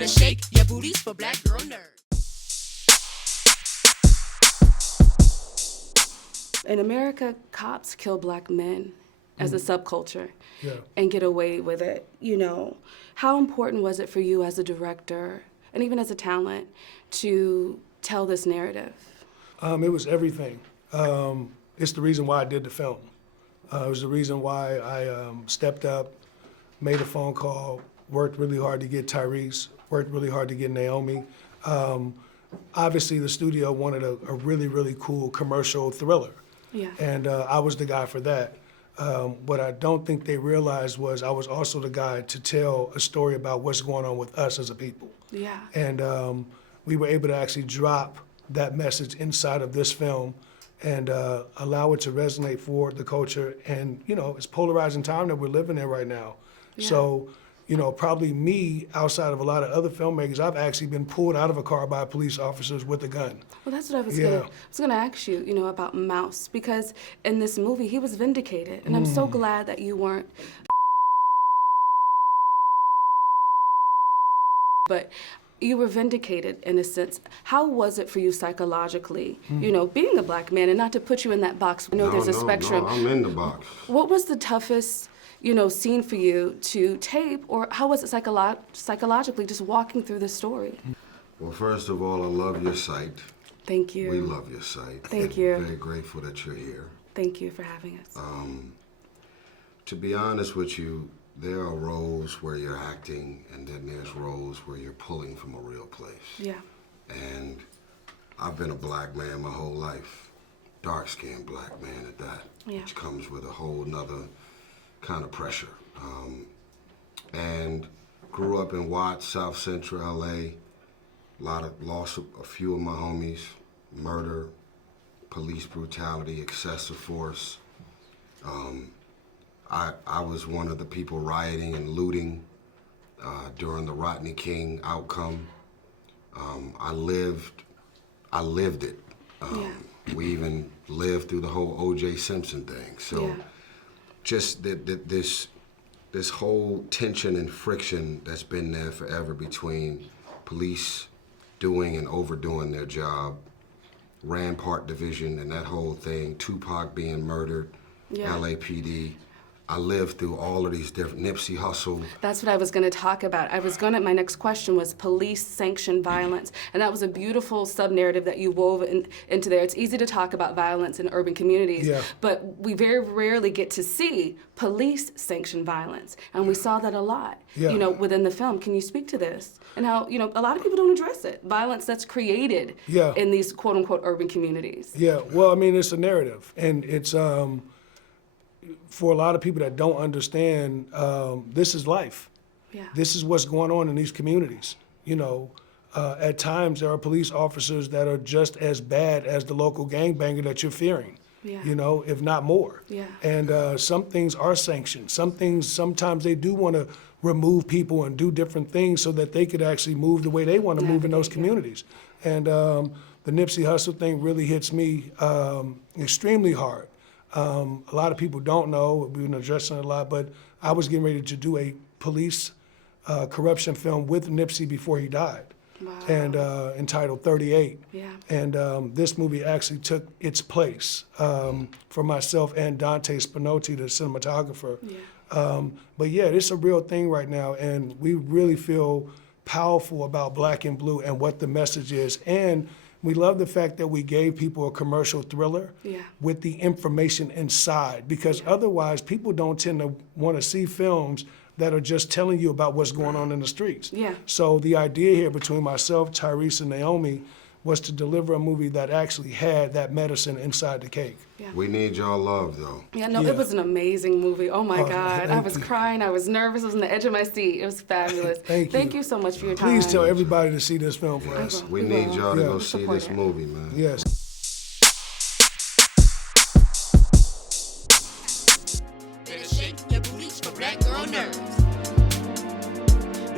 Better shake your booties for black girl nerds. In America, cops kill black men as a subculture and get away with it. You know, how important was it for you as a director and even as a talent to tell this narrative? It was everything. It's the reason why I did the film. It was the reason why I stepped up, made a phone call, worked really hard to get Tyrese, worked really hard to get Naomi. Obviously, the studio wanted a really, really cool commercial thriller. Yeah. And I was the guy for that. What I don't think they realized was I was also the guy to tell a story about what's going on with us as a people. Yeah. And we were able to actually drop that message inside of this film and allow it to resonate for the culture. And, you know, it's polarizing time that we're living in right now. Yeah. So, you know, probably me, outside of a lot of other filmmakers, I've actually been pulled out of a car by police officers with a gun. Well, that's what I was Yeah. gonna ask you, you know, about Mouse, because in this movie he was vindicated, and I'm so glad that you weren't. But you were vindicated in a sense. How was it for you psychologically, you know, being a black man, and not to put you in that box? I know there's a spectrum. No, I'm in the box. What was the toughest, you know, scene for you to tape, or how was it psychologically just walking through the story? Well, first of all, I love your site. Thank you. We love your site. Thank you. Very grateful that you're here. Thank you for having us. To be honest with you, there are roles where you're acting, and then there's roles where you're pulling from a real place. Yeah. And I've been a black man my whole life, dark-skinned black man at that, Yeah. which comes with a whole nother kind of pressure. And grew up in Watts, South Central LA. Lost a few of my homies, murder, police brutality, excessive force. I was one of the people rioting and looting during the Rodney King outcome. I lived it. Yeah. We even lived through the whole O.J. Simpson thing. So Yeah. just this whole tension and friction that's been there forever between police doing and overdoing their job, Rampart Division and that whole thing, Tupac being murdered, Yeah. LAPD. I lived through all of these different, Nipsey Hussle. That's what I was going to talk about. My next question was police-sanctioned violence, and that was a beautiful sub-narrative that you wove into there. It's easy to talk about violence in urban communities, but we very rarely get to see police-sanctioned violence, and we saw that a lot, you know, within the film. Can you speak to this? And how, you know, a lot of people don't address it, violence that's created in these quote-unquote urban communities. Yeah, well, I mean, it's a narrative, and it's, for a lot of people that don't understand, this is life. Yeah. This is what's going on in these communities. You know, at times there are police officers that are just as bad as the local gangbanger that you're fearing. Yeah. You know, if not more. Yeah. And some things are sanctioned. Some things, sometimes they do want to remove people and do different things so that they could actually move the way they want to move in those communities. And the Nipsey Hussle thing really hits me extremely hard. A lot of people don't know, we've been addressing it a lot, but I was getting ready to do a police corruption film with Nipsey before he died. Wow. And entitled 38. Yeah. And this movie actually took its place for myself and Dante Spinotti, the cinematographer. Yeah. But yeah, it's a real thing right now, and we really feel powerful about Black and Blue and what the message is. And we love the fact that we gave people a commercial thriller with the information inside, because otherwise people don't tend to want to see films that are just telling you about what's going on in the streets. Yeah. So the idea here between myself, Tyrese, and Naomi was to deliver a movie that actually had that medicine inside the cake. Yeah. We need y'all love, though. Yeah, no, it was an amazing movie. Oh my God. I was you. crying, I was nervous, I was on the edge of my seat. It was fabulous. Thank you so much for your time. Please tell everybody to see this film for us. We need y'all to go Yeah. see this movie, man. Yes. Better shake your booties for black girl nerds.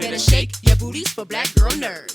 Better shake your booties for black girl nerds.